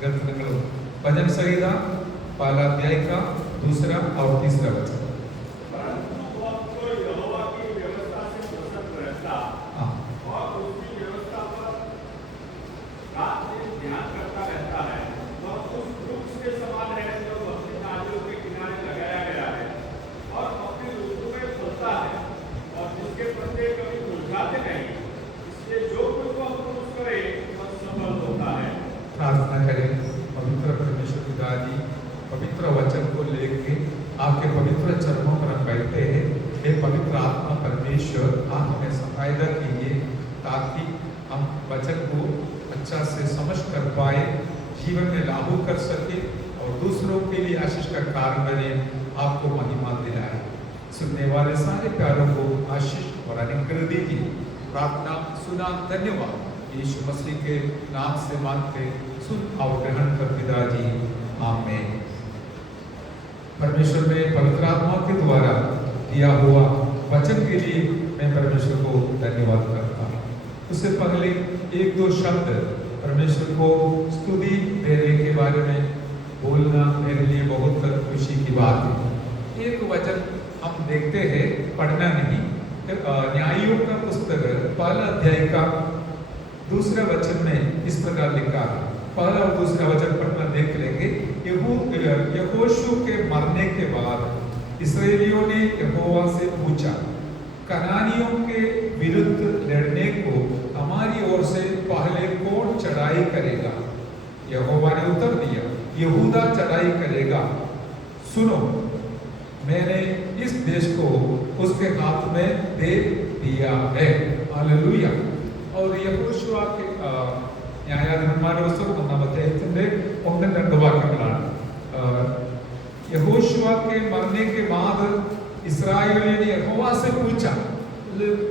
भजन संहिता पहला अध्याय का 2 और 3 वचन। प्रार्थना करें। पवित्र परमेश्वर पिता जी, पवित्र वचन को लेके आपके पवित्र चरणों पर हम बैठे हैं। हे पवित्र आत्मा परमेश्वर, आप हमें सहायता कीजिए ताकि हम वचन को अच्छा से समझ कर पाए, जीवन में लागू कर सके और दूसरों के लिए आशीष का कारण बने, आपको महिमा दिलाए। सुनने वाले सारे प्यारों को आशीष और अनुग्रह दीजिए। प्रार्थना सुना, धन्यवाद यीशु मसीह के नाम से मांगते सुन और ग्रहण कर पिताजी, आमीन। परमेश्वर ने पवित्र आत्मा के द्वारा दिया हुआ वचन के लिए मैं परमेश्वर को धन्यवाद करता हूँ। उससे पहले 1-2 शब्द परमेश्वर को स्तुति देने के बारे में बोलना मेरे लिए बहुत खुशी की बात है। एक वचन हम देखते हैं, पढ़ना नहीं, न्यायों का पुस्तक पहला अध्याय का 2 वचन में इस प्रकार लिखा है। पहला और 2 वचन पढ़ना देख लेंगे। यहोशू के मरने के बाद इस्राएलियों ने यहोवा से पूछा, कनानियों के विरुद्ध लड़ने को हमारी ओर से पहले कौन चढ़ाई करेगा? यहोवा ने उत्तर दिया, यहूदा चढ़ाई करेगा। सुनो, मैंने इस देश को उसके हाथ में दे दिया है। हालेलुया। और यहोशुआ के ന്യായാധിപന്മാരുടെ പുസ്തകം 1-ാം അധ്യായത്തിന്റെ 1-2 വാക്യങ്ങളാണ്। यहोशुआ के मरने के बाद इस्राएलियों ने यहोवा से पूछा,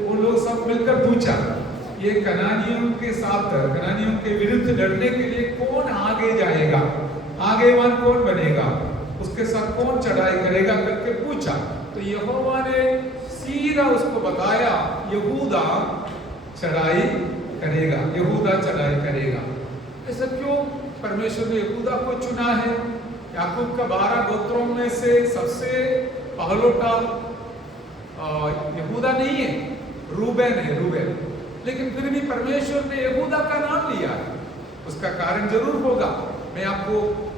उन लोग सब मिलकर पूछा, ये कनानियों के साथ, कनानियों के विरुद्ध लड़ने के लिए कौन आगे जाएगा, आगेवान कौन बनेगा, उसके साथ कौन चढ़ाई करेगा करके पूछा। तो यहोवा ने सीधा उसको बताया, यहूदा चढ़ाई करेगा, यहूदा चढ़ाई करेगा। ऐसा क्यों परमेश्वर ने यहूदा को चुना है? याकूब का 12 गोत्रों में से सबसे पहलोटा यहूदा नहीं है, रूबेन है, रूबेन। लेकिन फिर भी परमेश्वर ने यहूदा का नाम लिया है, उसका कारण जरूर होगा। मैं आपको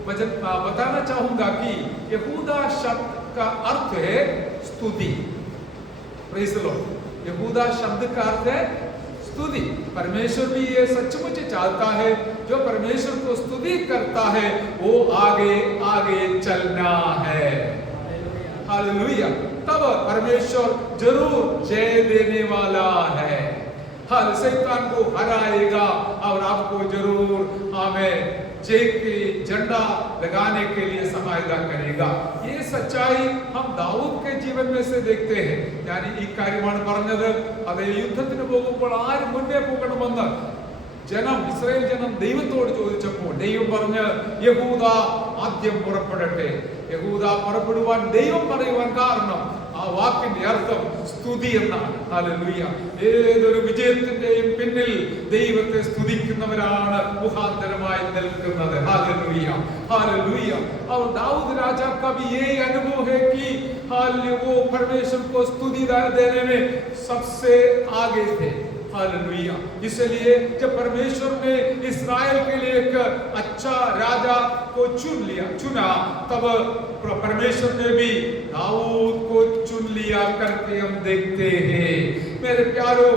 वचन बताना चाहूंगा कि यहूदा शब्द का अर्थ है स्तुति। Praise the Lord. यहूदा शब्द का अर्थ है स्तुति। परमेश्वर भी ये सचमुच चाहता है, जो परमेश्वर को स्तुति करता है वो आगे आगे चलना है। हालेलुया। तब परमेश्वर जरूर जय देने वाला है, हर शैतान को हराएगा और आपको जरूर हमें जय के झंडा लगाने के लिए सहायता करेगा। ये सच्चाई हम दाऊद के जीवन में से देखते हैं। यानी ഈ കാര്യമാണ് പറഞ്ഞത്, അത് യുദ്ധത്തിന് പോകുമ്പോൾ ആര് മുന്നേ പോകണമെന്ന് ജനം, ഇസ്രായേൽ ജനം ദൈവത്തോട് ചോദിച്ചപ്പോൾ ദൈവം പറഞ്ഞ് യഹൂദ ആദ്യം പുറപ്പെടട്ടെ. യഹൂദ പുറപ്പെടുവാൻ ദൈവം പറയുവാൻ കാരണം ആ വാക്കിന്റെ അർത്ഥം സ്തുതി എന്നാണ്. ഹല്ലേലൂയ. ഏതൊരു വിജയത്തിന്റെയും പിന്നിൽ ദൈവത്തെ സ്തുതിക്കുന്നവരാണ് മുഖാന്തരമായി നിൽക്കുന്നത്. Hallelujah, hallelujah. और दाऊद राजा का भी यही अनुभव है कि वो परमेश्वर को स्तुति देने में सबसे आगे थे। हालेलुया। इसलिए जब परमेश्वर ने इस्राएल के लिए एक अच्छा राजा को चुना, तब परमेश्वर ने भी दाऊद को चुन लिया करके हम देखते हैं। मेरे प्यारो,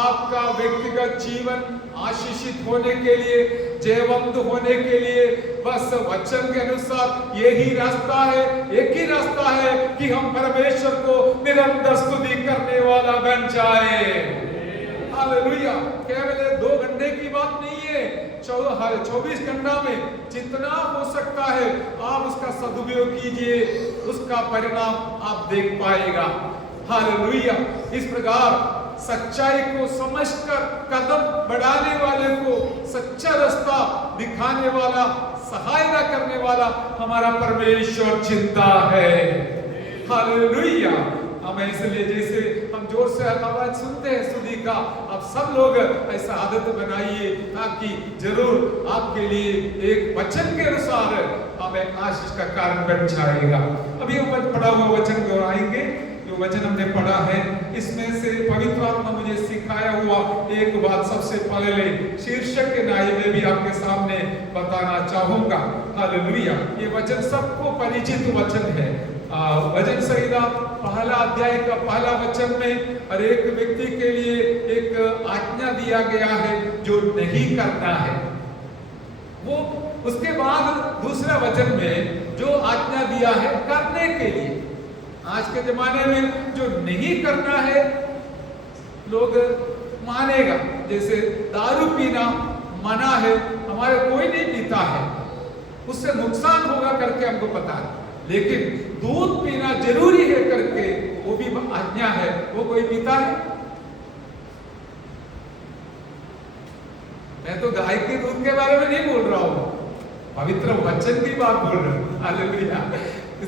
आपका व्यक्तिगत जीवन आशीषित होने के लिए, जयवंत होने के लिए बस वचन के अनुसार यही रास्ता है, एक ही रास्ता है कि हम परमेश्वर को निरंतर स्तुति करने वाला बन जाए। हालेलुया। केवल 2 घंटे की बात नहीं है, 24 घंटा में जितना हो सकता है आप उसका सदुपयोग कीजिए, उसका परिणाम आप देख पाएगा। हालेलुया। इस प्रकार सच्चाई को समझकर कदम बढ़ाने वाले को सच्चा रास्ता दिखाने वाला, सहायता करने वाला हमारा परमेश्वर चिंता है। हालेलुया। हमें इसलिए जैसे हम जोर से आवाज सुनते हैं स्तुति का, आप सब लोग ऐसा आदत बनाइए ताकि जरूर आपके लिए एक वचन के अनुसार हमें आशीष का कारण बन जाएगा। अभी हम पढ़ा हुआ वचन को आएंगे। जो वचन हमने पढ़ा है इसमें से पवित्र आत्मा मुझे सिखाया हुआ एक बात सबसे पहले शीर्षक के नाई में भी आपके सामने बताना चाहूंगा। हालेलुया। ये वचन सबको परिचित वचन है। वचन संहिता पहला अध्याय का पहला वचन में हर एक व्यक्ति के लिए एक आज्ञा दिया गया है जो नहीं करना है। वो उसके बाद दूसरा वचन में जो आज्ञा दिया है करने के लिए। आज के जमाने में जो नहीं करना है लोग मानेगा, जैसे दारू पीना मना है, हमारे कोई नहीं पीता है, उससे नुकसान होगा करके हमको पता है, लेकिन दूध पीना जरूरी है करके वो भी आज्ञा है, वो कोई पीता है? मैं तो गाय के दूध के बारे में नहीं बोल रहा हूं, पवित्र वचन की बात बोल रहा हूं। हालेलुया।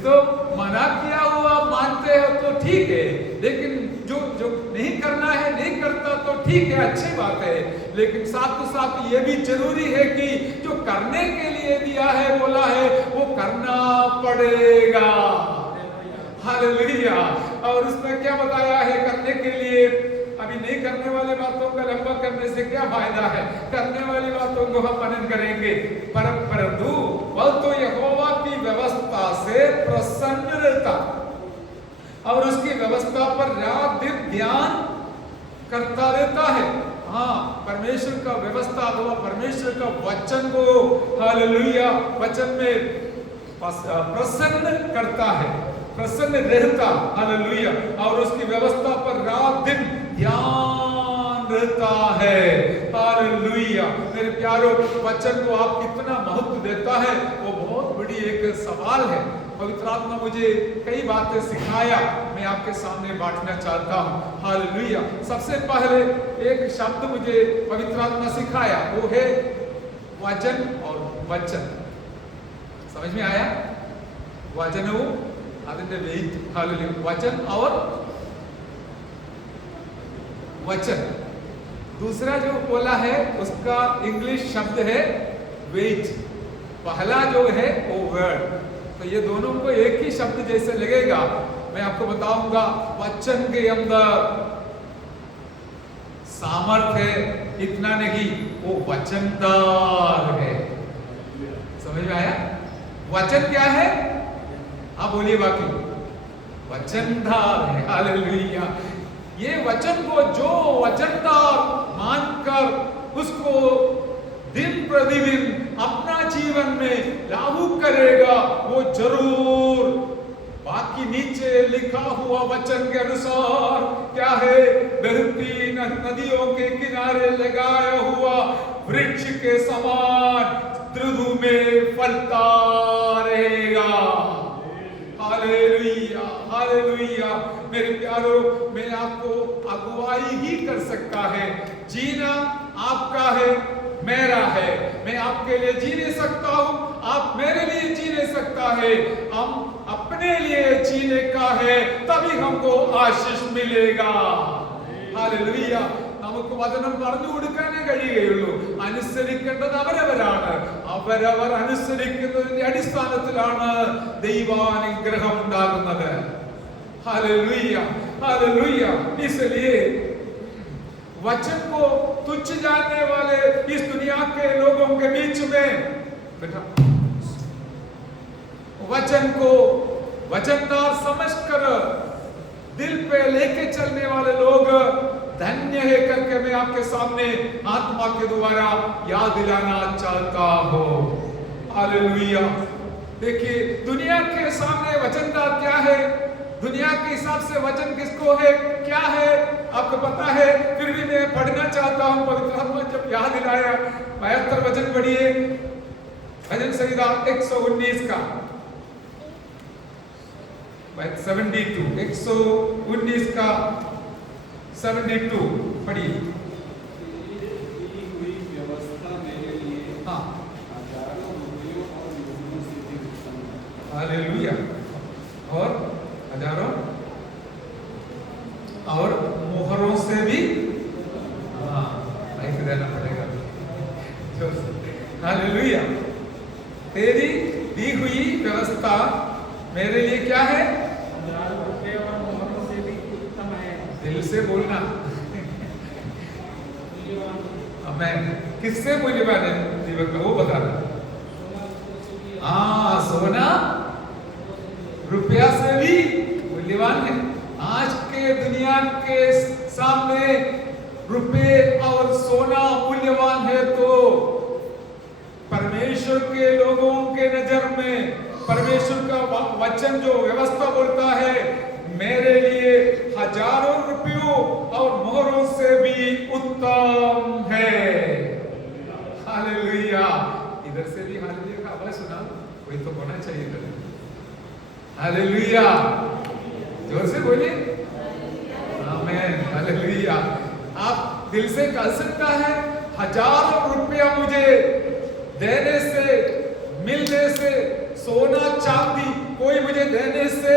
तो मना किया हुआ मानते हो तो ठीक है, लेकिन जो जो नहीं करना है नहीं करता तो ठीक है, अच्छी बात है, लेकिन साथ साथ ये भी जरूरी है कि जो करने के लिए दिया है बोला है वो करना पड़ेगा। हालेलुया। और उसमें क्या बताया है करने के लिए? अभी नहीं करने वाले बातों का लंबा करने से क्या फायदा है, करने वाली बातों को हम मनन करेंगे। परंतु वह तो यहोवा की व्यवस्था से प्रसन्न रहता और उसकी व्यवस्था पर रात दिन ध्यान करता रहता है। हाँ, परमेश्वर का व्यवस्था अथवा परमेश्वर का वचन को, हालेलुया, वचन में प्रसन्न करता है, प्रसन्न रहता, हालेलुया, और उसकी व्यवस्था पर रात दिन ध्यान रहता है। हालेलुया। मेरे प्यारों, वचन को आप कितना महत्व देता है वो बहुत बड़ी एक सवाल है। पवित्र आत्मा मुझे कई बातें सिखाया, मैं आपके सामने बांटना चाहता हूँ। हालेलुया। सबसे पहले एक शब्द मुझे पवित्र आत्मा सिखाया, वो है वचन और वचन। समझ में आया? वचनों അതിന്റെ വെയിറ്റ്। हालेलुया। वचन और वचन। दूसरा जो बोला है उसका इंग्लिश शब्द है वेट। पहला जो है वो वर्ड। तो ये दोनों को एक ही शब्द जैसे लगेगा। मैं आपको बताऊंगा वचन के अंदर सामर्थ्य है, इतना नहीं, वो वचनदार है। समझ में आया? वचन क्या है? आप बोलिए बाकी। वचनदार है। हालेलुया। ये वचन को जो वचनदार मानकर उसको दिन प्रतिदिन अपना जीवन में लागू करेगा, वो जरूर बाकी नीचे लिखा हुआ वचन के अनुसार क्या है? बहती नदियों के किनारे लगाया हुआ वृक्ष के समान ऋतु में फलता रहेगा। हालेलुया। हालेलुया। मेरे प्यारो, मैं आपको अगुवाई ही कर सकता है। जीना आपका है, मेरा है। मैं आपके लिए जी नहीं सकता हूं, आप मेरे लिए जी नहीं सकता है। हम अपने लिए जीने का है, तभी हमको आशीष मिलेगा। हालेलुया। നമുക്ക് വചനം പറഞ്ഞു കൊടുക്കാനേ കഴിയുകയുള്ളൂ. അനുസരിക്കേണ്ടത് അവരവരാണ്. അവരവർ അനുസരിക്കുന്നതിന്റെ അടിസ്ഥാനത്തിലാണ് ദൈവാനുഗ്രഹം ഉണ്ടാകുന്നത്. हालेलुया। हालेलुया। इसलिए वचन को तुच्छ जानने वाले इस दुनिया के लोगों के बीच में बेटा वचन को वचनदार समझकर दिल पे लेके चलने वाले लोग धन्य है करके मैं आपके सामने आत्मा के द्वारा याद दिलाना चाहता हूं। हालेलुया। देखिए, दुनिया के सामने वचनदार क्या है? दुनिया के हिसाब से वचन किसको है, क्या है, आपको पता है। फिर भी मैं पढ़ना चाहता हूं। पवित्र आत्मा जब याद दिलाया, 72 वचन पढ़िए, भजन संहिता 119 का 72, 119 का 72 पढ़िए। हाँ, हालेलुया। और हजारों और तेरी दी हुई व्यवस्था मेरे लिए क्या है? ₹1000 और मोहरों से भी उत्तम है। दिल से बोलना। मैं किससे मूल्यवान है जीवन में वो बताना। हाँ, सोना रुपया से भी मूल्यवान है। आज के दुनिया के सामने रुपये और सोना मूल्यवान है, तो परमेश्वर के लोगों के नजर में परमेश्वर का वचन जो व्यवस्था बोलता है, मेरे लिए हजारों रुपयों और मोहरों से भी उत्तम है। हालेलुया। इधर से भी हालेलुया का आवाज सुना, कोई तो होना चाहिए इधर। हालेलुया, जोर से बोलिए आमीन। हालेलुया। आप दिल से कह सकता है, हजारों रुपया मुझे देने से, मिलने से, सोना चांदी कोई मुझे देने से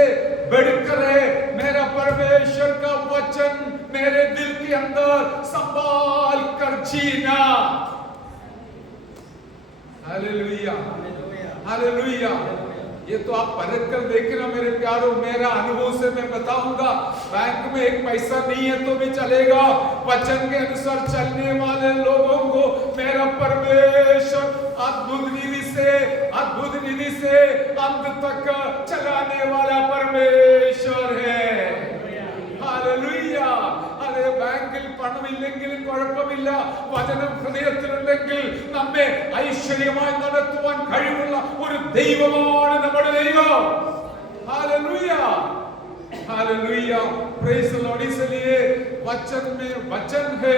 बढ़कर है मेरा परमेश्वर का वचन मेरे दिल के अंदर संभाल कर जीना। Hallelujah, hallelujah. ये तो आप परख कर देखना मेरे प्यारों। मेरा अनुभव से मैं बताऊंगा, बैंक में एक पैसा नहीं है तो भी चलेगा। वचन के अनुसार चलने वाले लोगों को मेरा परमेश्वर अद्भुत निधि से अंत तक चलाने वाला परमेश्वर है। हालेलुया। അതെ, ബാങ്കിൽ പണമില്ലെങ്കിലും കുഴപ്പമില്ല, വചനം ഹൃദയത്തിലുണ്ടെങ്കിൽ നമ്മെ ഐശ്വര്യമായി നടത്തുവാൻ കഴിവുള്ള ഒരു ദൈവമാണ് നമ്മുടെ ദൈവം. Hallelujah, hallelujah, praise the Lord. इसलिए वचन में वचन है,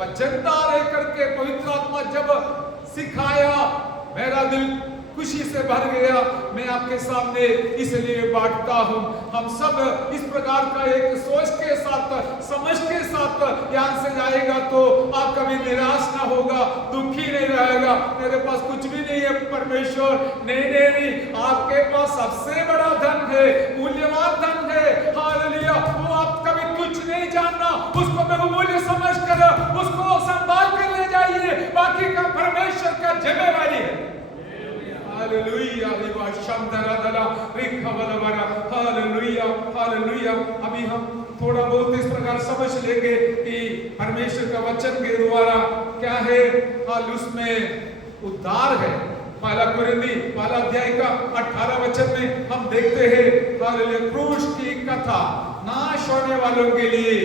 वचनदार है करके पवित्र आत्मा जब सिखाया, मेरा दिल खुशी से भर गया। मैं आपके सामने इसलिए बांटता हूं। हम सब इस प्रकार का एक सोच के साथ, समझ के साथ यहाँ से जाएगा तो आप कभी निराश ना होगा, दुखी नहीं रहेगा। मेरे पास कुछ भी नहीं है परमेश्वर, नहीं, आपके पास सबसे बड़ा धन है, मूल्यवान धन है। हालेलुया। वो आप कभी कुछ नहीं जानना, उसको बहुमूल्य समझ कर उसको संभाल कर ले जाइए। बाकी का परमेश्वर का जिम्मेवारी है। Hallelujah, hallelujah, hallelujah. अभी हम थोड़ा बहुत इस प्रकार समझ लेंगे कि परमेश्वर का वचन के द्वारा क्या है। हाल उसमें उद्धार है। पहला कुरिन्थी पहला अध्याय का 18 वचन में हम देखते हैं, हालेलुया, क्रूस की कथा नाश होने वालों के लिए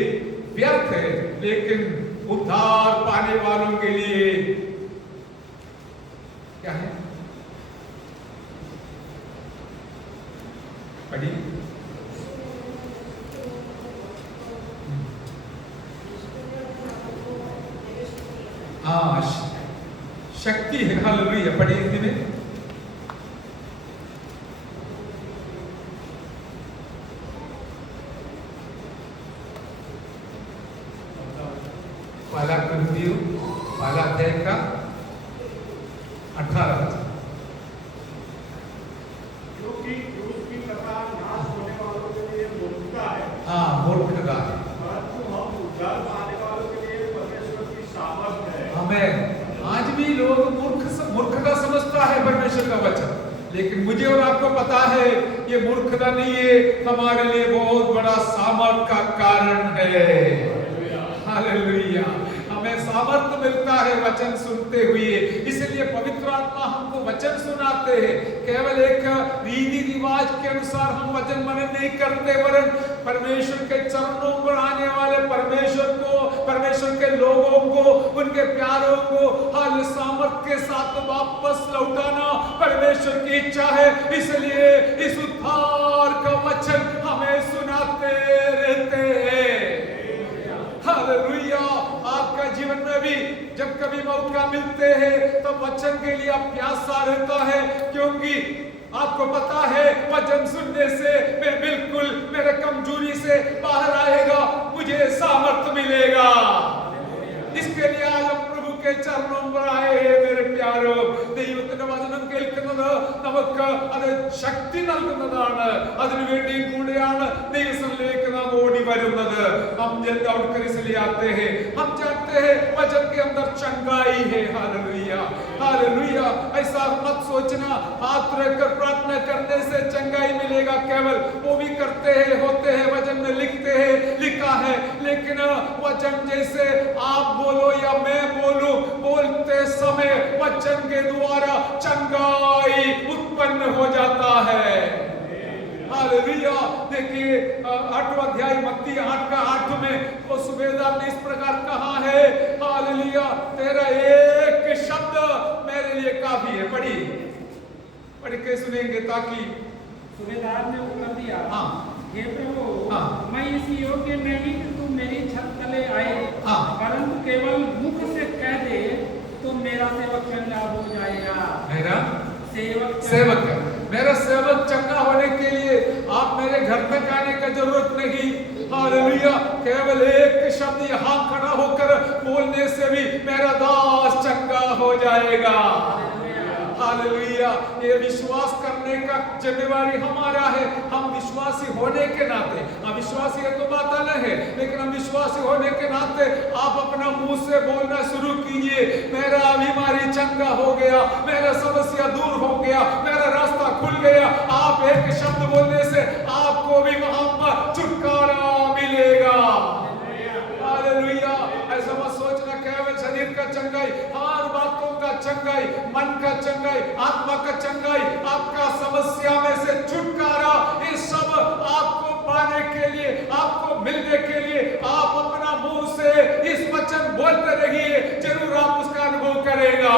व्यर्थ है, लेकिन उद्धार पाने वालों के लिए क्या है? पढ़िए। हाँ, शक्ति है। हालेलुया। पढ़िए हिंदी में। पहला कुरिन्थी पहला अध्याय का 18 वचन। हाँ, मूर्खता है। हमें आज भी लोग मूर्खता समझता है परमेश्वर का वचन, लेकिन मुझे और आपको पता है ये मूर्खता नहीं है, हमारे लिए बहुत बड़ा सामर्थ का कारण है। हालेलुया। हमें सामर्थ मिलता है वचन सुनते हुए, इसलिए पवित्र आत्मा हमको वचन सुनाते हैं। केवल एक रीति रिवाज के अनुसार हम वचन मनन नहीं करते, वरन परमेश्वर के चरणों पर आने वाले परमेश्वर को, परमेश्वर के लोगों को, उनके प्यारों को हर सामर्थ के साथ वापस लौटाना परमेश्वर की इच्छा है। इसलिए इस उद्धार का वचन हमें सुनाते रहते हैं। हालेलुया। आपका जीवन में भी जब कभी मौका मिलते हैं तो वचन के लिए आप प्यासा रहता है, क्योंकि आपको पता है वचन सुनने से मैं बिल्कुल मेरे कमजोरी से बाहर आएगा, मुझे सामर्थ मिलेगा। इसके लिए आज हम प्रभु के चरणों पर आए हैं मेरे प्यारो। ദൈവത്തിന്റെ വചനം കേൾക്കുന്നത് നമുക്ക് അത് ശക്തി നൽകുന്നതാണ്, അതിനുവേണ്ടി കൂടെയാണ് ദൈവസന്നിധിയിലേക്ക് നാം ഓടി വരുന്നത്। हम जब दौड़कर इसलिए आते हैं, हम जानते हैं वचन के अंदर चंगाई है। Hallelujah, hallelujah. ऐसा मत सोच हाथ रखकर प्रार्थना करने से चंगाई मिलेगा केवल, वो भी करते हैं, होते हैं, वचन में लिखते हैं, लिखा है। लेकिन वचन जैसे आप बोलो या मैं बोलूं, बोलते समय वचन के द्वारा चंगाई उत्पन्न हो जाता है। हालेलुया। देखिए 8वां अध्याय मत्ती 8 का 8 में वो सूबेदार ने इस प्रकार कहा है, हालेलुया, तेरा एक शब्द मेरे लिए काफी है। पढ़ के सुनेंगे ताकि। सूबेदार ने उत्तर दिया, हाँ, हे प्रभु, हाँ, मैं इस योग्य नहीं कि तू मेरी छत तले आए, हाँ, परंतु केवल मुख से कह दे तो मेरा सेवक चंगा हो जाएगा। मेरा सेवक मेरा सेवक चंगा होने के लिए आप मेरे घर तक आने का जरूरत नहीं। हालेलुया। केवल एक शब्द यहाँ खड़ा होकर बोलने से भी मेरा दास चंगा हो जाएगा। हालेलुया। ये विश्वास करने का जिम्मेवारी हमारा है। हम विश्वासी होने के नाते, अविश्वासी है तो बात अलग है, लेकिन हम विश्वासी होने के नाते आप अपना मुंह से बोलना शुरू कीजिए, मेरा बीमारी चंगा हो गया, मेरा समस्या दूर हो गया, मेरा रास्ता खुल गया। आप एक शब्द बोलने से आपको भी वहां पर छुटकारा मिलेगा। हालेलुया। ऐसा मत सोचना केवल शरीर का चंगाई, हर बातों का चंगाई, मन का चंगाई, आत्मा का चंगाई, आपका समस्या में से छुटकारा, ये सब आपको पाने के लिए, आपको मिलने के लिए आप अपना मुंह से इस वचन बोलते रहिए, जरूर आप उसका अनुभव करेगा।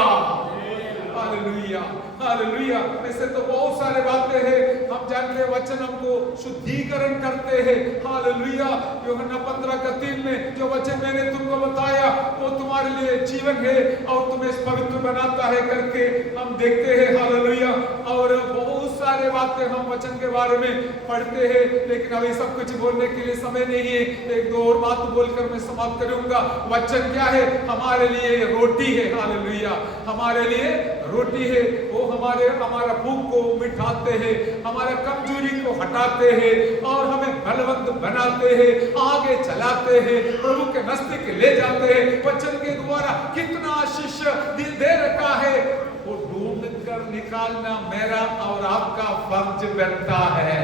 हालेलुया। हालेलुया। ऐसे तो बहुत सारे बातें हैं, हम जानते हैं वचन हमको शुद्धिकरण करते हैं। हालेलुया। यूहन्ना 15 का 3 में जो वचन मैंने तुमको बताया वो तुम्हारे लिए जीवन है और तुम्हें पवित्र बनाता है करके हम देखते हैं। हालेलुया। और बहुत सारे बातें हम वचन के बारे में पढ़ते हैं, लेकिन अभी सब कुछ बोलने के लिए समय नहीं है। एक दो और बात बोलकर मैं समाप्त करूंगा। वचन क्या है? हमारे लिए रोटी है। हालेलुया। हमारे लिए रोटी है। वो हमारा भूख को मिटाते हैं, हमारे कमजोरी को हटाते हैं और हमें बलवंत बनाते हैं, आगे चलाते हैं, प्रभु के नजदीक ले जाते हैं। वचन के द्वारा कितना आशीष दे रखा है, वो ढूंढ कर निकालना मेरा और आपका फर्ज बनता है।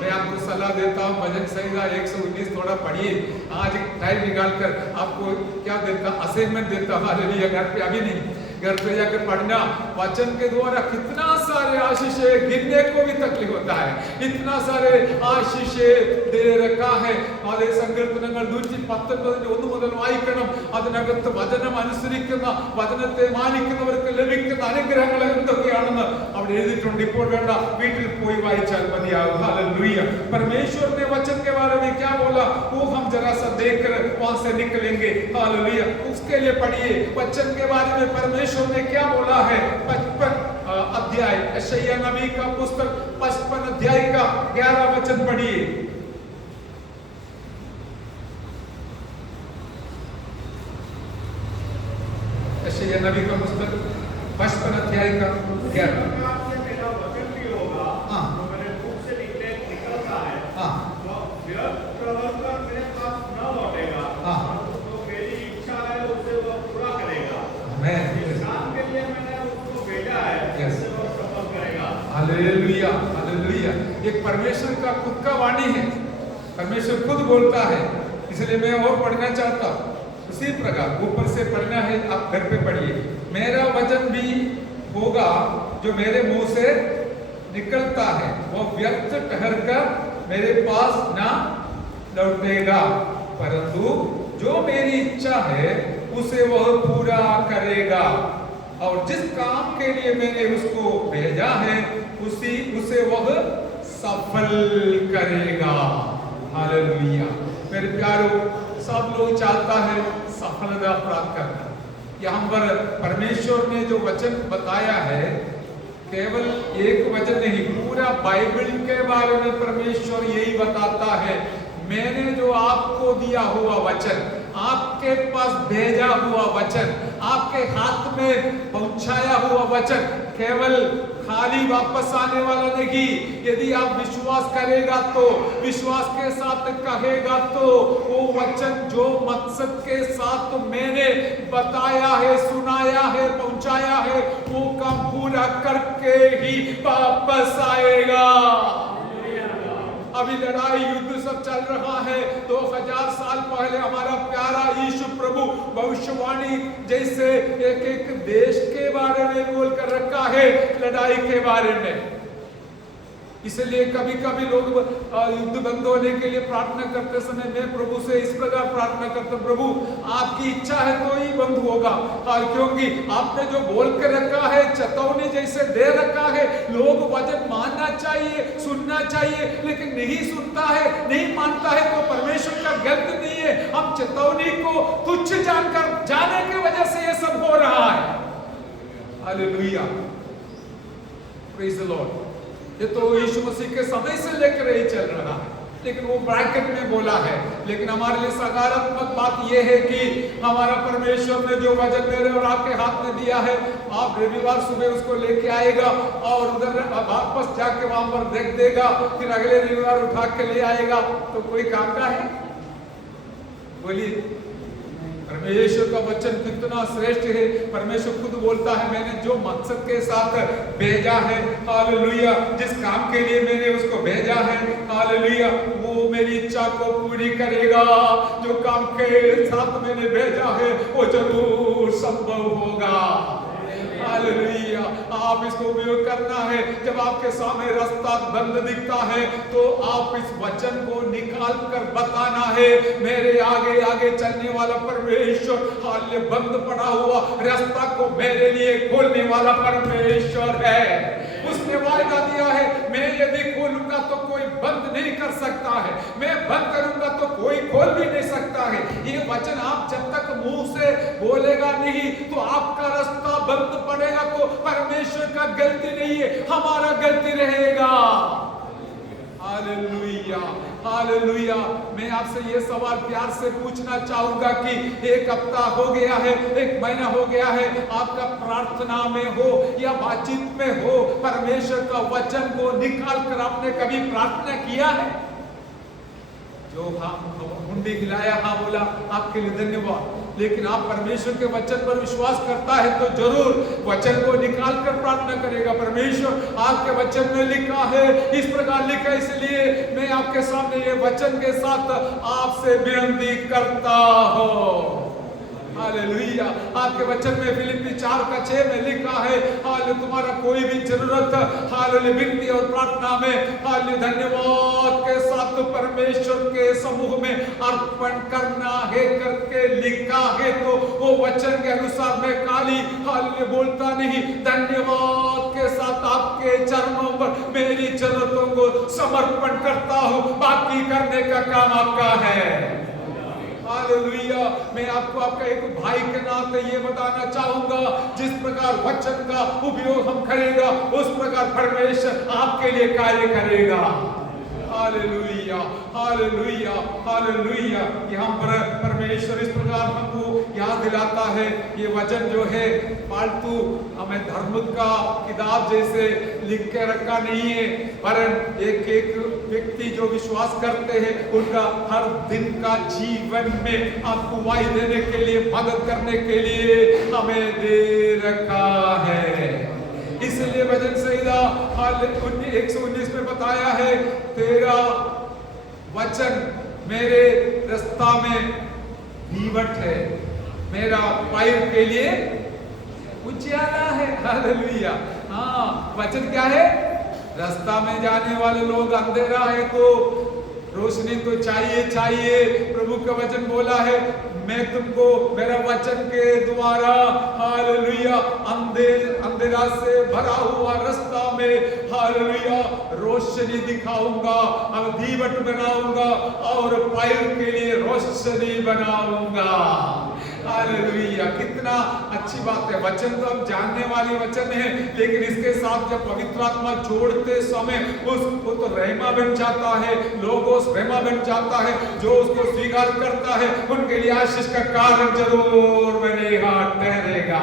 मैं आपको सलाह देता हूँ, भजन संहिता 119 थोड़ा पढ़िए। आज टाइम निकालकर आपको क्या देता, असाइनमेंट देता हूँ। हालेलुया। घर पे अभी नहीं, घर पे जाकर पढ़ना। वचन के द्वारा कितना सारे आशीष गिनने को भी तकलीफ होता है, इतना सारे आशीष दे रखा है। അതേ സങ്കീർത്തനങ്ങൾ 119 1 മുതൽ വായിക്കണം. അതിനകത്ത് വചനം അനുസരിക്കുന്ന, വചനത്തെ മാനിക്കുന്നവർക്ക് ലഭിക്കുന്ന അനുഗ്രഹങ്ങൾ എന്തൊക്കെയാണെന്ന് അവിടെ എഴുതിയിട്ടുണ്ട്. ഇപ്പോൾ വേണ്ട, വീട്ടിൽ പോയി വായിച്ചാൽ മതിയാകും. हालेलुया। परमेश्वर ने वचन के बारे में क्या बोला वो हम जरा सा देखकर वहां से निकलेंगे। हालेलुया। उसके लिए पढ़िए वचन के बारे में परमेश्वर ने क्या बोला है। 55 अध्याय यशायाह नबी का पुस्तक 55 अध्याय का 11 वचन पढ़िए। यशायाह नबी का पुस्तक 55 अध्याय का 11। हालेलुया। हालेलुया। एक परमेश्वर का खुद का वाणी है, परमेश्वर खुद बोलता है, इसलिए मैं और पढ़ना चाहता हूँ। उसी प्रकार ऊपर से पढ़ना है, आप घर पे पढ़िए। मेरा वचन भी होगा जो मेरे मुंह से निकलता है, वो व्यर्थ ठहर कर मेरे पास ना लौटेगा, परंतु जो मेरी इच्छा है उसे वह पूरा करेगा, और जिस काम के लिए मैंने उसको भेजा है उसे वह सफल करेगा। हालेलुया। मेरे प्यारो, सब लोग चाहता है सफलता प्राप्त करना। यहाँ पर परमेश्वर ने जो वचन बताया है, केवल एक वचन नहीं, पूरा बाइबल के बारे में परमेश्वर यही बताता है। मैंने जो आपको दिया हुआ वचन, आपके पास भेजा हुआ वचन, आपके हाथ में पहुंचाया हुआ वचन केवल खाली वापस आने वाला नहीं। यदि आप विश्वास करेगा तो, विश्वास के साथ कहेगा तो, वो वचन जो मकसद के साथ मैंने बताया है, सुनाया है, पहुंचाया है, वो काम पूरा पूरा करके ही वापस आएगा। अभी लड़ाई युद्ध सब चल रहा है। 2000 साल पहले हमारा प्यारा यीशु प्रभु भविष्यवाणी जैसे एक एक देश के बारे में बोल कर रखा है, लड़ाई के बारे में। इसलिए कभी कभी लोग युद्ध बंद होने के लिए प्रार्थना करते समय मैं प्रभु से इस प्रकार प्रार्थना करता हूं, प्रभु आपकी इच्छा है तो ही बंद होगा, क्योंकि आपने जो बोल के रखा है, चेतावनी जैसे दे रखा है, लोग वचन मानना चाहिए, सुनना चाहिए, लेकिन नहीं सुनता है, नहीं मानता है तो परमेश्वर का गलती नहीं है। हम चेतावनी को तुच्छ जानकर जाने की वजह से ये सब हो रहा है। Hallelujah, praise the Lord. ये तो यीशु मसीह के समय से लेकर ही चल रहा है, लेकिन वो ब्रैकेट में बोला है। लेकिन हमारे लिए सकारात्मक बात यह है कि हमारा परमेश्वर ने जो वचन मेरे और आपके हाथ में दिया है, आप रविवार सुबह उसको लेके आएगा और उधर वापस जाके वहां पर देख देगा, फिर अगले रविवार उठा के ले आएगा, तो कोई काम का है? बोलिए, परमेश्वर का वचन कितना श्रेष्ठ है। परमेश्वर खुद बोलता है, मैंने जो मकसद के साथ भेजा है, हालेलुया, जिस काम के लिए मैंने उसको भेजा है, हालेलुया, वो मेरी इच्छा को पूरी करेगा। जो काम के साथ मैंने भेजा है वो जरूर संभव होगा। हालेलुया, आप इसको उपयोग करना है। जब आपके सामने रास्ता बंद दिखता है तो आप इस वचन को निकाल कर बताना है, मेरे आगे आगे चलने वाला परमेश्वर, हाल बंद पड़ा हुआ रास्ता को मेरे लिए खोलने वाला परमेश्वर है। उसने वायदा दिया है, मैं यदि खोलूंगा तो कोई बंद नहीं कर सकता है, मैं बंद करूंगा तो कोई खोल भी नहीं सकता है। ये वचन आप जब तक मुंह से बोलेगा नहीं तो आपका रास्ता बंद पड़ेगा, तो परमेश्वर का गलती नहीं है, हमारा गलती रहेगा। Hallelujah, hallelujah. मैं आपसे ये सवाल प्यार से पूछना चाहूंगा कि एक हफ्ता हो गया है, एक महीना हो गया है, आपका प्रार्थना में हो या बातचीत में हो, परमेश्वर का वचन को निकाल कर आपने कभी प्रार्थना किया है? जो मुंडी हिलाया, हाँ बोला, आपके लिए धन्यवाद। लेकिन आप परमेश्वर के वचन पर विश्वास करता है तो जरूर वचन को निकाल कर प्रार्थना करेगा। परमेश्वर आपके वचन में लिखा है, इस प्रकार लिखा, इसलिए मैं आपके सामने ये वचन के साथ आपसे विनती करता हूं। हालेलुया, आपके वचन में फिलिप्पी 4:6 में लिखा है, हाले तुम्हारा कोई भी जरूरत, हाले विनती और प्रार्थना में, हाले धन्यवाद के साथ परमेश्वर के समूह में अर्पण करना है करके लिखा है। तो वो वचन के अनुसार मैं काली हाले बोलता नहीं, धन्यवाद के साथ आपके चरणों पर मेरी जरूरतों को समर्पण करता हूं, बाकी करने का काम आपका है। हालेलुया, मैं आपको आपका एक भाई के नाते ये बताना चाहूंगा, जिस प्रकार वचन का उपयोग हम करेगा उस प्रकार परमेश्वर आपके लिए कार्य करेगा। Hallelujah, hallelujah, hallelujah. यहाँ पर परमेश्वर इस प्रकार हमको याद दिलाता है, ये वचन जो है फालतू हमें धर्म का किताब जैसे लिख के रखा नहीं है, पर एक एक व्यक्ति जो विश्वास करते हैं उनका हर दिन का जीवन में अगुवाई देने के लिए, मदद करने के लिए हमें दे रखा है। इसलिए वचन संहिता 119 में बताया है, तेरा वचन मेरे रास्ता में दीवट है, मेरा पैर के लिए उजियाला है। हालेलुया, हाँ, वचन क्या है? रास्ता में जाने वाले लोग, अंधेरा है तो रोशनी तो चाहिए चाहिए। प्रभु का वचन बोला है, मैं तुमको मेरा वचन के द्वारा, हालेलुया, अंधेरा से भरा हुआ रास्ता में, हालेलुया, रोशनी दिखाऊंगा, अब दीवट बनाऊंगा और पैर के लिए रोशनी बनाऊंगा। हालेलुया, कितना अच्छी बात है। वचन तो अब जानने वाली वचन है, लेकिन इसके साथ जब पवित्र आत्मा जोड़ते समय उसको तो रहमा बन जाता है, लोगोस रहमा बन जाता है। जो उसको स्वीकार करता है उनके लिए आशीष का कारण जरूर बनेगा, ठहरेगा।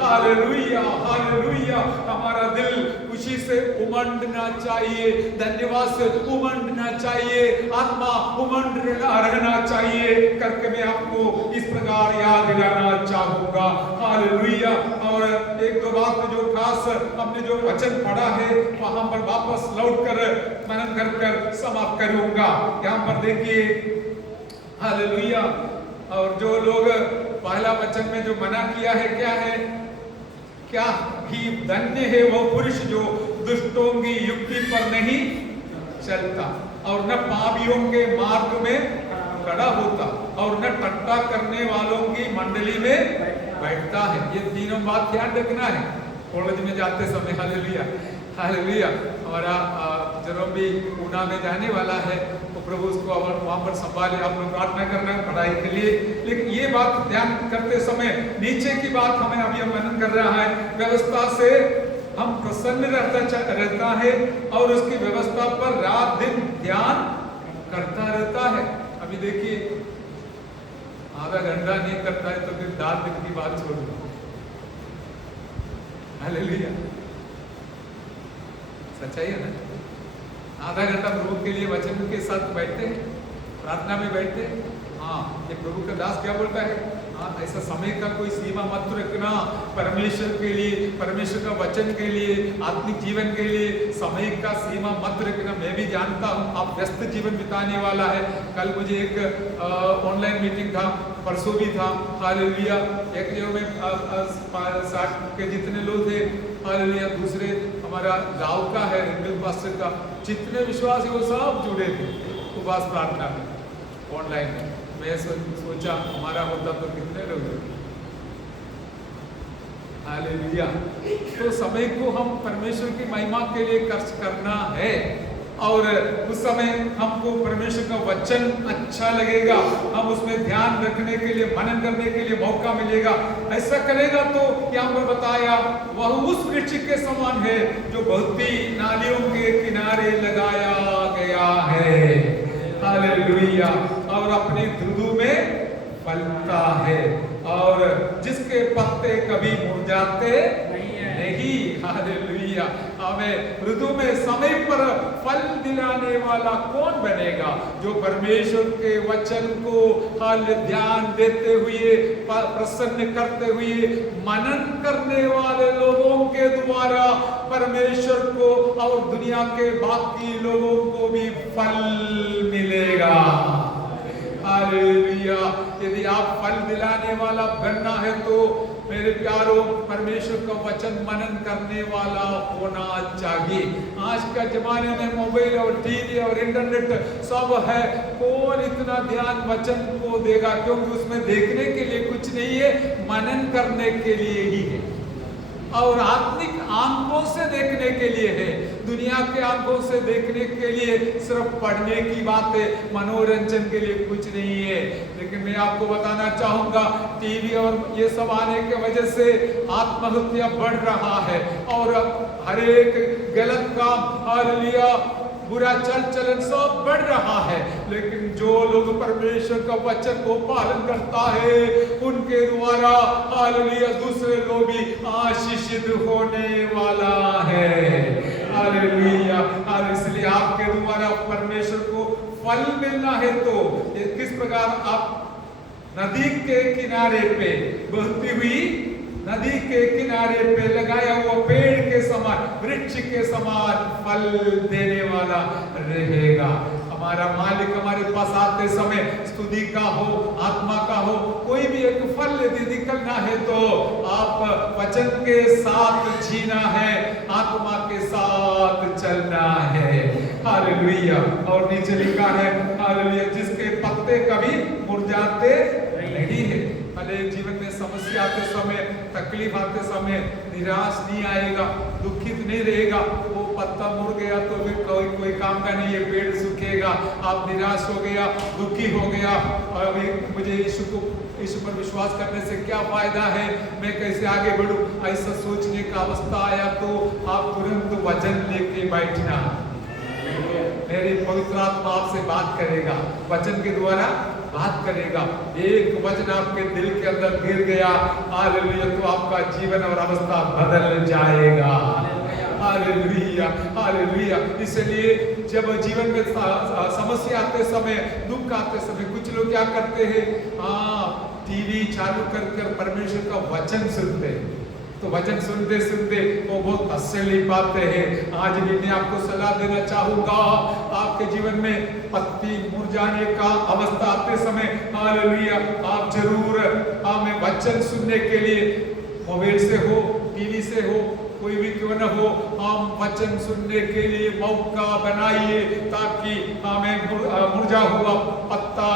Hallelujah hallelujah. हमारा दिल खुशी से उमंडना चाहिए, धन्यवाद से उमंडना चाहिए, आत्मा उमंड रहना चाहिए करके मैं आपको इस प्रकार याद दिलाना चाहूंगा। हालेलुया। और एक दो बात जो खास हमने जो वचन पढ़ा है वहां पर वापस लौट कर मनन कर समाप्त करूंगा। यहाँ पर देखिए हालेलुया। और जो लोग पहला वचन में जो मना किया है क्या है, क्या ही धन्य है वो पुरुष जो दुष्टों की युक्ति पर नहीं चलता और न पापियों के मार्ग में खड़ा होता और न ठट्टा करने वालों की मंडली में बैठता है। ये तीनों बात ध्यान रखना है कॉलेज में जाते समय। Hallelujah hallelujah. हमारा जरूर भी पूना में जाने वाला है तो प्रभु उसको वहां पर संभाले। आप लोग प्रार्थना करना पढ़ाई के लिए। लेकिन ये बात ध्यान करते समय नीचे की बात हमें अभी मनन कर रहा है, व्यवस्था से हम प्रसन्न रहता है और उसकी व्यवस्था पर रात दिन ध्यान करता रहता है। अभी देखिए आधा घंटा नहीं करता है तो फिर 10 दिन की बात छोड़ दो। हालेलुया। सच्चाई है ना? आधा घंटा प्रभु के लिए वचन के साथ बैठते हैं, प्रार्थना में बैठते हैं। हाँ, ये प्रभु का दास क्या बोलता है? हाँ, ऐसा समय का कोई सीमा मत रखना परमेश्वर के लिए, परमेश्वर का वचन के लिए, आत्मिक जीवन के लिए समय का सीमा मत रखना। मैं भी जानता हूँ आप व्यस्त जीवन बिताने वाला है। कल मुझे एक ऑनलाइन मीटिंग था, परसों भी था। हालेलुया। एक जगह में 60 के जितने लोग थे। हालेलुया। दूसरे हमारा गांव का है रिंगल पास्टर का, जितने विश्वास है वो सब जुड़े थे उपवास प्रार्थना में ऑनलाइन में। मैं सोचा हमारा होता तो कितने लोग होते। हालेलुया। तो समय को हम परमेश्वर की महिमा के लिए खर्च करना है और उस समय हमको परमेश्वर का वचन अच्छा लगेगा, हम उसमें ध्यान रखने के लिए, मनन करने के लिए मौका मिलेगा। ऐसा करेगा तो यहाँ पर बताया वह उस वृक्ष के समान है जो बहुती नालियों के किनारे लगाया गया है। हालेलुया। और अपनी ऋतु में फलता है और जिसके पत्ते कभी मुरझाते नहीं। हालेलुया। हमें ऋतु में समय पर फल दिलाने वाला कौन बनेगा? जो परमेश्वर के वचन को ध्यान देते हुए, प्रसन्न करते हुए मनन करने वाले लोगों के द्वारा परमेश्वर को और दुनिया के बाकी लोगों को भी फल मिलेगा। हालेलुया। यदि आप फल दिलाने वाला बनना है तो मेरे प्यारों परमेश्वर का वचन मनन करने वाला होना चाहिए। आज का जमाने में मोबाइल और टीवी और इंटरनेट सब है, कौन इतना ध्यान वचन को देगा? क्योंकि उसमें देखने के लिए कुछ नहीं है, मनन करने के लिए ही है और आत्मिक आंखों से देखने के लिए है। दुनिया के आंखों से देखने के लिए सिर्फ पढ़ने की बात है, मनोरंजन के लिए कुछ नहीं है। लेकिन मैं आपको बताना चाहूंगा टीवी और ये सब आने की वजह से आत्महत्या बढ़ रहा है और हर एक गलत काम, हालेलुया, बुरा चल चलन सब बढ़ रहा है। लेकिन जो लोग परमेश्वर का वचन को पालन करता है उनके द्वारा हालेलुया दूसरे लोग भी आशीषित होने वाला है। हालेलुया। और इसलिए आपके द्वारा परमेश्वर को फल मिलना है तो किस प्रकार आप नदी के किनारे पे बहती हुई नदी के किनारे पे लगाया हुआ पेड़ के समान, वृक्ष के समान फल देने वाला रहेगा। हमारा मालिक हमारे पास आते समय स्तुति का हो, आत्मा का हो, कोई भी एक फल यदि निकलना है तो आप वचन के साथ जीना है, आत्मा के साथ चलना है। हालेलुया। और नीचे लिखा है हालेलुया, जिसके पत्ते कभी मुरझाते नहीं है। भले जीवन में समस्या आते समय, तकलीफ आते समय निराश नहीं आएगा, दुखित नहीं रहेगा। वो पत्ता मुड़ गया तो फिर कोई काम का नहीं है, पेड़ सूखेगा। आप निराश हो गया, दुखी हो गया और अभी मुझे यीशु पर विश्वास करने से क्या फायदा है, मैं कैसे आगे बढ़ूं, ऐसा सोचने का अवस्था आया तो आप तुरंत वचन लेके बैठना। मेरी पवित्र आत्मा आपसे बात करेगा, वचन के द्वारा बात करेगा, एक वचन आपके दिल के अंदर गिर गया, हालेलुया, तो आपका जीवन और अवस्था बदल जाएगा। Hallelujah, hallelujah. इसलिए जब जीवन में समस्या आते समय, दुख आते समय, कुछ लोग क्या करते हैं, टीवी चालू कर परमेश्वर का वचन सुनते हैं। तो वचन सुनते सुनते वो बहुत तसल्ली पाते हैं। आज भी मैं आपको सलाह देना चाहूंगा, आपके जीवन में पत्ती मुरझाने का अवस्था आते समय, हालेलुया, आप जरूर हमें वचन सुनने के लिए, मोबाइल से हो, टीवी से हो, कोई भी क्यों न हो, हम वचन सुनने के लिए मौका बनाइए, ताकि हमें मुरझा हुआ पत्ता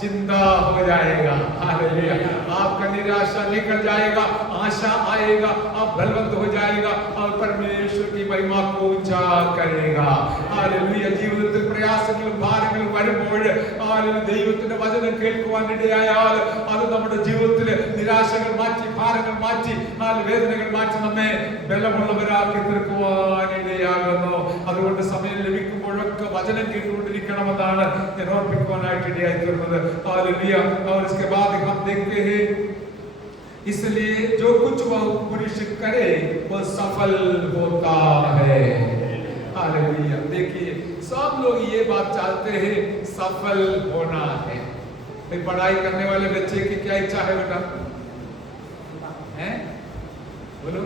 जिंदा हो जाएगा। हालेलुया, आपका निराशा निकल जाएगा, आशा आएगा, आप बलवंत हो जाएगा और परमेश्वर की महिमा को ऊंचा करेगा। हालेलुया, ജീവിതത്തിൽ പ്രയാസങ്ങളും ഭാരങ്ങളും വരുമ്പോൾ ദൈവത്തിന്റെ വചനം കേൾക്കുവാനിടയായാൽ അത് നമ്മുടെ ജീവിതത്തിൽ നിരാശകൾ മാറ്റി, ഭാരങ്ങൾ മാറ്റി, വേദനകൾ മാറ്റി നമ്മെ ബലമുള്ളവരാക്കി തീർക്കുവാനിടയാകുന്നു. അതുകൊണ്ട് സമയം ലഭിക്കുമ്പോഴൊക്കെ വചനം കേട്ടുകൊണ്ടിരിക്കണമെന്നാണ് ഞാൻ ഓർപ്പിക്കുവാനായിട്ട് ഇടയായി തീർന്നത്. हालेलुया, और इसके बाद हम देखते हैं, इसलिए जो कुछ वह पुरुष करे वह सफल होता है। हालेलुया, देखिए सब लोग ये बात चाहते हैं, सफल होना है। भाई पढ़ाई करने वाले बच्चे की क्या इच्छा है बेटा? हैं? बोलो।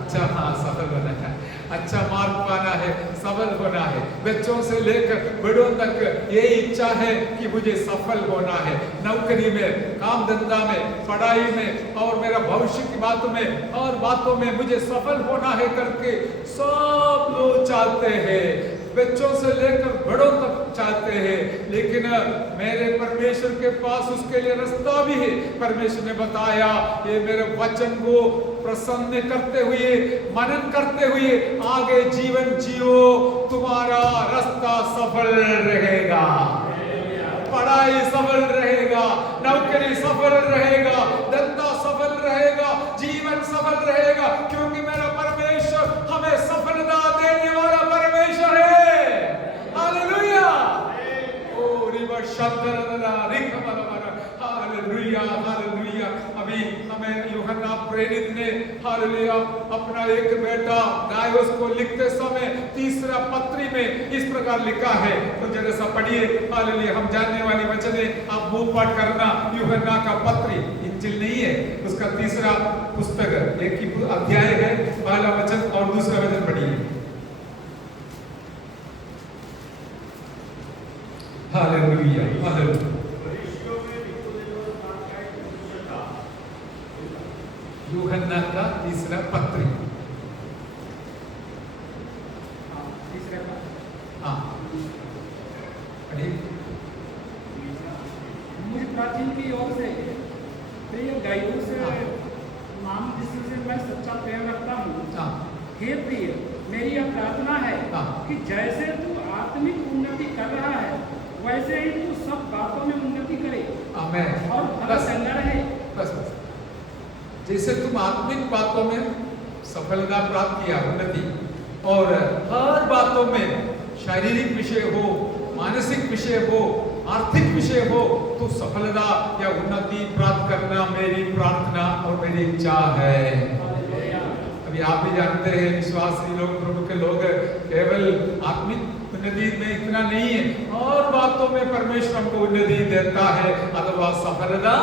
अच्छा, हाँ, सफल होना है, अच्छा मार्क पाना है, सफल होना है। बच्चों से लेकर बड़ों तक ये इच्छा है कि मुझे सफल होना है, नौकरी में, काम धंधा में, पढ़ाई में और मेरा भविष्य की बातों में और बातों में मुझे सफल होना है करके सब लोग चाहते हैं। बच्चों से लेकर बड़ों तक चाहते हैं, लेकिन मेरे परमेश्वर के पास उसके लिए रास्ता भी है। परमेश्वर ने बताया, ये मेरे वचन को प्रसन्न करते हुए, मनन करते हुए आगे जीवन जियो, तुम्हारा रास्ता सफल रहेगा, पढ़ाई सफल रहेगा, नौकरी सफल रहेगा, धंधा सफल रहेगा, जीवन सफल रहेगा, क्योंकि मेरा परमेश्वर हमें सफलता देने वाला परमेश्वर है। हालेलुया, ओ रिवा शब्दरना रिखमलवरा, हालेलुया, हालेलुया। अभी हमें यूहन्ना प्रेरित ने, हालेलुया, अपना एक बेटा गायोस को लिखते समय तीसरा पत्री में इस प्रकार लिखा है, तो जरा सा पढ़िए। हालेलुया, हम जानने वाली वचन है, आप मुंह पाठ करना। यूहन्ना का पत्री, इंजिल नहीं है, उसका तीसरा पुस्तक, एक ही अध्याय है, पहला वचन और दूसरा वचन पढ़िए। Hallelujah, hallelujah. यूहन्ना का तीसरा पत्री, हाँ, मुझे प्राचीन की ओर से प्रिय गाइडू से नाम जिससे मैं सच्चा प्रेम रखता हूँ, हे प्रिय, मेरी यह प्रार्थना है कि जैसे तू आत्मिक उन्नति कर रहा है, वैसे ही तू सब बातों में उन्नति करे। आमेन। और भला चंगा रहे। बस बस, जैसे तुम आत्मिक बातों में सफलता प्राप्त किया, उन्नति, और हर बातों में, शारीरिक विषय हो, मानसिक विषय हो, आर्थिक विषय हो, तो सफलता या उन्नति प्राप्त करना मेरी प्रार्थना और मेरी इच्छा है। अभी आप भी जानते हैं, विश्वासी लोग, प्रभु के लोग केवल आत्मिक उन्नति में इतना नहीं है, और बातों में परमेश्वर हमको उन्नति देता है अथवा सफलता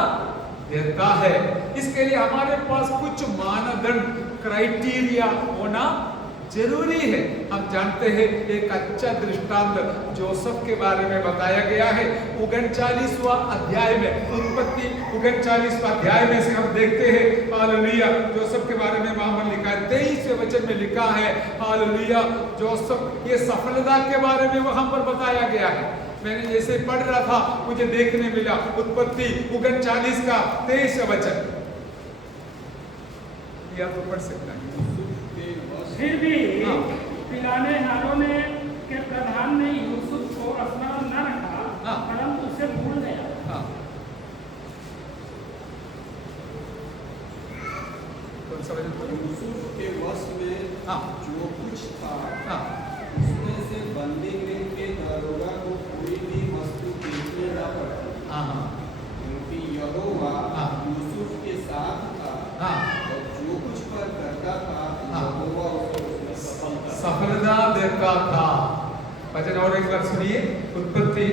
देता है। इसके लिए हमारे पास कुछ मानदंड, क्राइटेरिया होना जरूरी है। हम जानते हैं, एक अच्छा दृष्टांत जोसेफ के बारे में बताया गया है 39वां अध्याय में, उत्पत्ति 39वां अध्याय में से हम देखते हैं, हालेलुया, जोसेफ के बारे में वहां पर लिखा है, 23वें वचन में लिखा है, हालेलुया, जोसेफ, ये सफलता के बारे में वहां पर बताया गया है। मैंने जैसे पढ़ रहा था, मुझे देखने मिला उत्पत्ति 39 का 23वां वचन, या तो पढ़ सकता है। फिर भी पिलाने हारों के प्रधान ने यूसुफ को स्मरण न रखा, परंतु उसे भूल गया। यूसुफ के वश में जो कुछ था, उसमें से बंदी गृह के दरोगा को कोई भी वस्तु बेचने या देता था। वचन और एक बार सुनिए, उत्पत्ति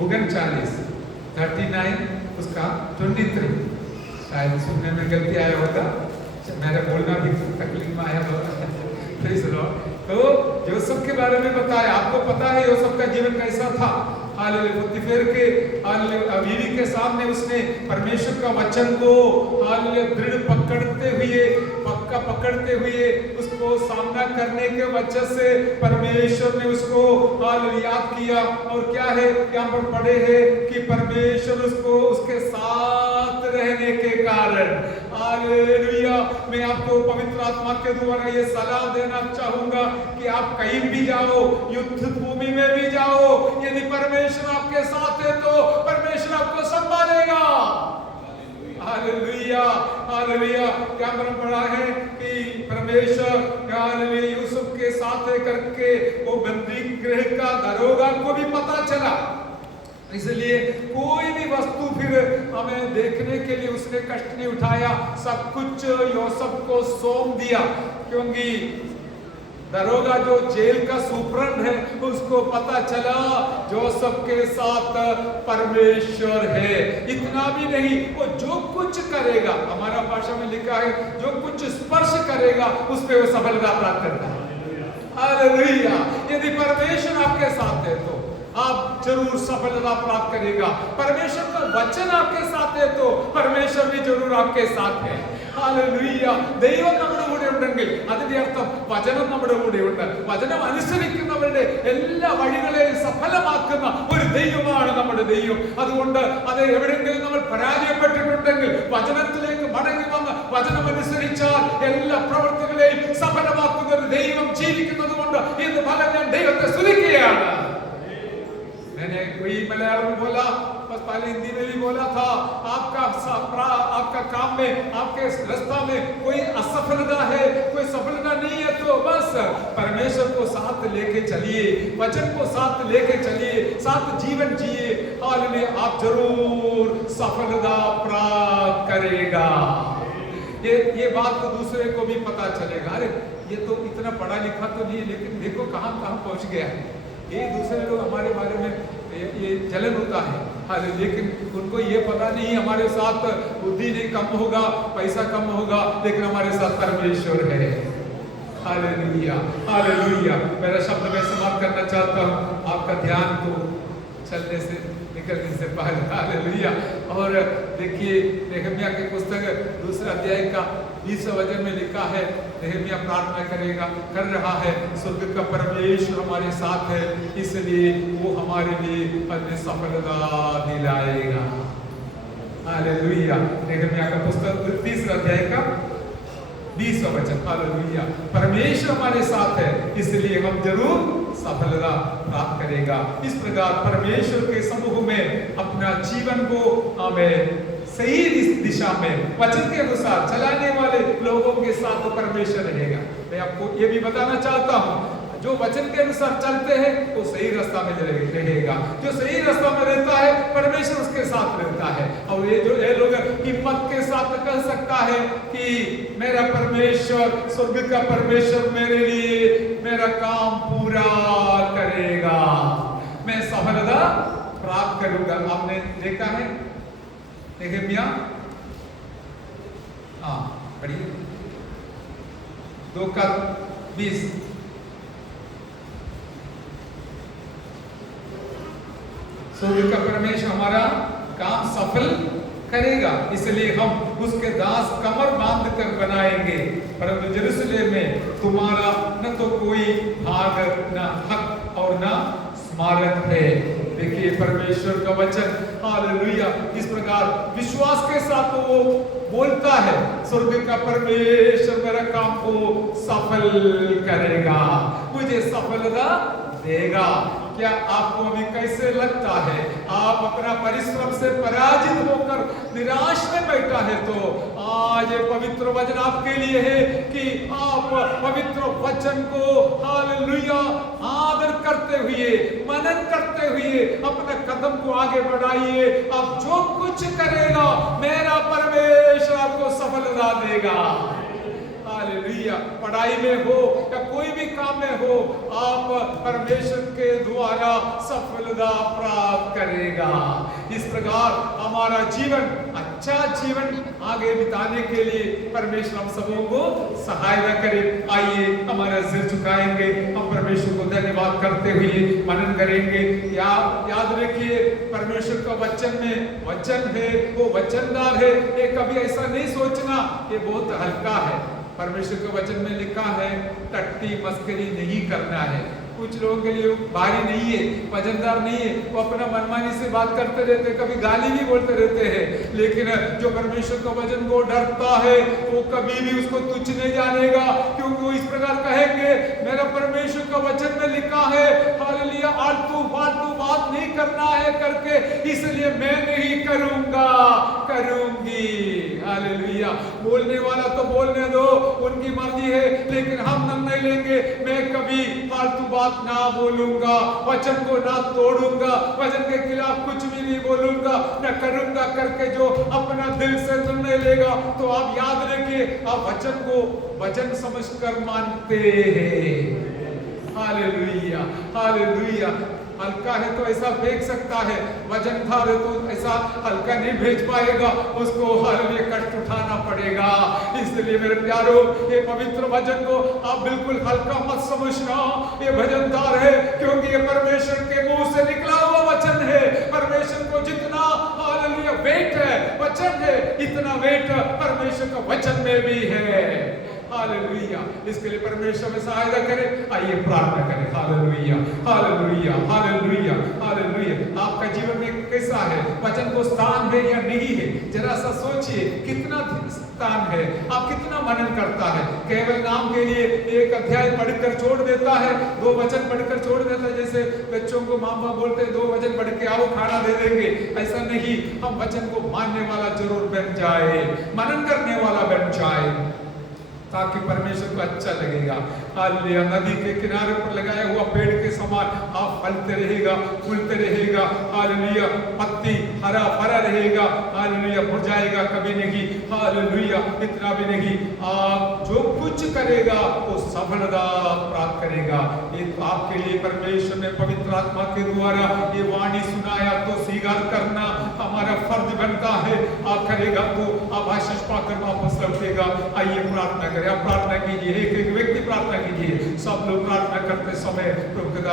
39 उसका 23। शायद सुनने में गलती आया होगा, मेरा बोलना भी तकलीफ में आया होगा। तो यूसुफ के बारे में बताया, आपको पता है यूसुफ का जीवन कैसा था। हालेलुया, पुतीफेर के बीवी के सामने उसने परमेश्वर का वचन को हालेलुया दृढ़ पक्का पकड़ते हुए उसको सामना करने के वजह से परमेश्वर ने उसको हालेलुया याद किया। और क्या है, यहाँ पर पढ़े हैं कि परमेश्वर उसको उसके साथ रहने के कारण, हालेलुया, मैं आपको पवित्र आत्मा के द्वारा ये सलाह देना चाहूंगा कि आप कहीं भी जाओ, युद्ध भूमि में भी जाओ, यदि परमेश्वर आपके साथ है तो परमेश्वर आपको संभालेगा। Hallelujah, hallelujah. क्या पर पढ़ा है कि परमेश्वर हालेलुया यूसुफ के साथ करके वो बंदी गृह का दरोगा को भी पता चला। इसलिए कोई भी वस्तु फिर हमें देखने के लिए उसने कष्ट नहीं उठाया, सब कुछ यूसुफ को सौंप दिया, क्योंकि दरोगा जो जेल का सुपरंट है उसको पता चला यूसुफ के साथ परमेश्वर है। इतना भी नहीं, वो जो कुछ करेगा, हमारा भाषा में लिखा है, जो कुछ स्पर्श करेगा उस पे वो सफलता प्राप्त करता है। हालेलुया, यदि परमेश्वर आपके साथ है तो आप जरूर सफलता प्राप्त करेगा। परमेश्वर का वचन आपके साथ है तो परमेश्वर भी जरूर आपके साथ है। हालेलुया, ദൈവം നമ്മുടെ കൂടെ ഉണ്ടെങ്കിൽ അതിന്റെ അർത്ഥം വചനം നമ്മുടെ കൂടെ ഉണ്ട്. വചനം അനുസരിക്കുന്നവരുടെ എല്ലാ വഴികളെയും സഫലമാക്കുന്ന ഒരു ദൈവമാണ് നമ്മുടെ ദൈവം. അതുകൊണ്ട് അത് എവിടെയെങ്കിലും നമ്മൾ പരാജയപ്പെട്ടിട്ടുണ്ടെങ്കിൽ വചനത്തിലേക്ക് മടങ്ങി വന്ന് വചനം അനുസരിച്ചാൽ എല്ലാ പ്രവൃത്തികളെയും സഫലമാക്കുന്ന ഒരു ദൈവം ജീവിക്കുന്നത് കൊണ്ട് ഇന്ന് ഫലം ഞാൻ ദൈവത്തെ സ്തുതിക്കുകയാണ്. मैंने कोई मलयालम में बोला, बस पहले हिंदी में भी बोला था, आपका काम में, आपके रास्ता में कोई असफलता है, कोई सफलता नहीं है तो बस परमेश्वर को साथ लेके चलिए, वचन को साथ लेके चलिए, साथ जीवन जिए, हालेलुया, आप जरूर सफलता प्राप्त करेगा। ये बात तो दूसरे को भी पता चलेगा, अरे ये तो इतना पढ़ा लिखा तो नहीं, लेकिन देखो कहां पहुंच गया है। ये दूसरे लोग हमारे बारे में ये जलन होता है, लेकिन उनको ये पता नहीं हमारे साथ बुद्धि नहीं कम होगा, पैसा कम होगा, लेकिन हमारे साथ परमेश्वर है। Hallelujah, hallelujah. मेरा शब्द मैं समाप्त करना चाहता हूँ, आपका ध्यान तो चलने से निकलने से पहले। हालेलुया। और देखिए नेहमिया की पुस्तक 2 अध्याय का 20 वचन में लिखा है, नेहमिया प्रार्थना कर रहा है, स्वर्ग का परमेश्वर हमारे साथ है, इसलिए वो हमारे लिए अपनी सफलता दिलाएगा। हालेलुया। नेहमिया का पुस्तक 30 अध्याय का 20 वचन। हालेलुया, परमेश्वर हमारे साथ है, इसलिए हम जरूर सफलता प्राप्त करेगा। इस प्रकार परमेश्वर के समूह में अपना जीवन को हमें सही दिशा में वचन के अनुसार चलाने वाले लोगों के साथ परमेश्वर रहेगा। मैं आपको ये भी बताना चाहता हूँ, जो वचन के अनुसार चलते हैं वो सही रास्ता में रहेगा, जो सही रास्ता में रहता है परमेश्वर उसके साथ रहता है। और ये लोग हिम्मत के साथ कह सकता है कि मेरा परमेश्वर, स्वर्ग का परमेश्वर मेरे लिए मेरा काम पूरा करेगा, मैं सफलता प्राप्त करूंगा। आपने देखा है नेहमिया, पढ़िए 2:20। स्वर्ग का परमेश्वर हमारा काम सफल करेगा, इसलिए हम उसके दास कमर बांध कर बनाएंगे, परंतु यरूशलेम में तुम्हारा न तो कोई भाग, न हक और न स्मारक है। देखिए परमेश्वर का वचन, हालेलुया, इस प्रकार विश्वास के साथ वो बोलता है, स्वर्ग का परमेश्वर मेरा काम को सफल करेगा, मुझे सफलता देगा। क्या आपको अभी कैसे लगता है? आप अपना परिश्रम से पराजित होकर निराश में बैठा है तो आज ये पवित्र वचन आपके लिए है कि आप पवित्र वचन को हालेलुया आदर करते हुए, मनन करते हुए अपने कदम को आगे बढ़ाइए। आप जो कुछ करेगा मेरा परमेश्वर आपको सफलता देगा। हालेलुया। हालेलुया, पढ़ाई में हो या कोई भी काम में हो, आप परमेश्वर के द्वारा सफलता प्राप्त करेगा। इस प्रकार हमारा जीवन, अच्छा जीवन आगे बिताने के लिए परमेश्वर हम सबों को सहायता करे। आइए हमारा सिर झुकाएंगे, हम परमेश्वर को धन्यवाद करते हुए मनन करेंगे। याद रखिए, परमेश्वर का वचन में वचन है, वो वचनदार है। ये कभी ऐसा नहीं सोचना ये बहुत हल्का है। परमेश्वर के वचन में लिखा है टट्टी मस्करी नहीं करना है। कुछ लोगों के लिए भारी नहीं है, वजनदार नहीं है, वो अपना मनमानी से बात करते रहते, कभी गाली भी बोलते रहते हैं। लेकिन जो परमेश्वर का वचन को डरता है वो कभी भी उसको तुच्छ नहीं जानेगा, क्योंकि वो इस प्रकार कहेंगे मेरा परमेश्वर का वचन में लिखा है हालेलुया, आलतू फालतू बात नहीं करना है करके, इसलिए मैं नहीं करूंगा, करूंगी। हालेलुया, बोलने वाला तो बोलने दो, उनकी मर्जी है, लेकिन हम निर्णय लेंगे मैं कभी फालतू बात ना बोलूंगा, वचन को ना तोड़ूंगा, वचन के खिलाफ कुछ भी नहीं बोलूंगा, न करूंगा करके जो अपना दिल से निर्णय लेगा, तो आप याद रखिए आप वचन को वचन समझकर मानते हैं। Hallelujah, hallelujah. हल्का है तो ऐसा फेंक सकता है, वजनदार है तो ऐसा हल्का नहीं भेज पाएगा, उसको हालेलुया कष्ट उठाना पड़ेगा। इसलिए मेरे प्यारो, ये पवित्र वचन को आप बिल्कुल हल्का मत समझना, ये वजनदार है, क्योंकि ये परमेश्वर के मुंह से निकला हुआ वचन है। परमेश्वर को जितना हालेलुया वेट है वचन है, इतना वेट परमेश्वर का वचन में भी है। हालेलुया, इसके लिए परमेश्वर में सहायता करें। आइए प्रार्थना करें। Hallelujah, hallelujah, hallelujah, hallelujah. आपका जीवन में कैसा है? वचन को स्थान है या नहीं है? जरा सा सोचिए, कितना स्थान है? आप कितना मनन करता है? केवल नाम के लिए एक अध्याय पढ़कर छोड़ देता है, 2 वचन पढ़कर छोड़ देता है। जैसे बच्चों को माँ बाप बोलते हैं 2 वचन पढ़ के आओ खाना दे देंगे, ऐसा नहीं। हम वचन को मानने वाला जरूर बन जाए, मनन करने वाला बन जाए, ताकि परमेश्वर को अच्छा लगेगा। हालेलुया, नदी के किनारे पर लगाया हुआ पेड़ के समान आप फलते रहेगा, फूलते रहेगा। हालेलुया, पत्ती हरा भरा रहेगा। हालेलुया, मुरझाएगा कभी नहीं। हालेलुया, इतना भी नहीं, आप जो कुछ करेगा वो सफलता प्राप्त करेगा। ये आपके लिए परमेश्वर ने पवित्र आत्मा के द्वारा ये वाणी सुनाया, तो स्वीकार करना हमारा फर्ज बनता है। आप करेगा तो आप आशीष पाकर वापस लौटेगा। आइए प्रार्थना करें। आप प्रार्थना कीजिए, एक एक व्यक्ति प्रार्थना कीजिए, सब लोग प्रार्थना करते समय प्रभु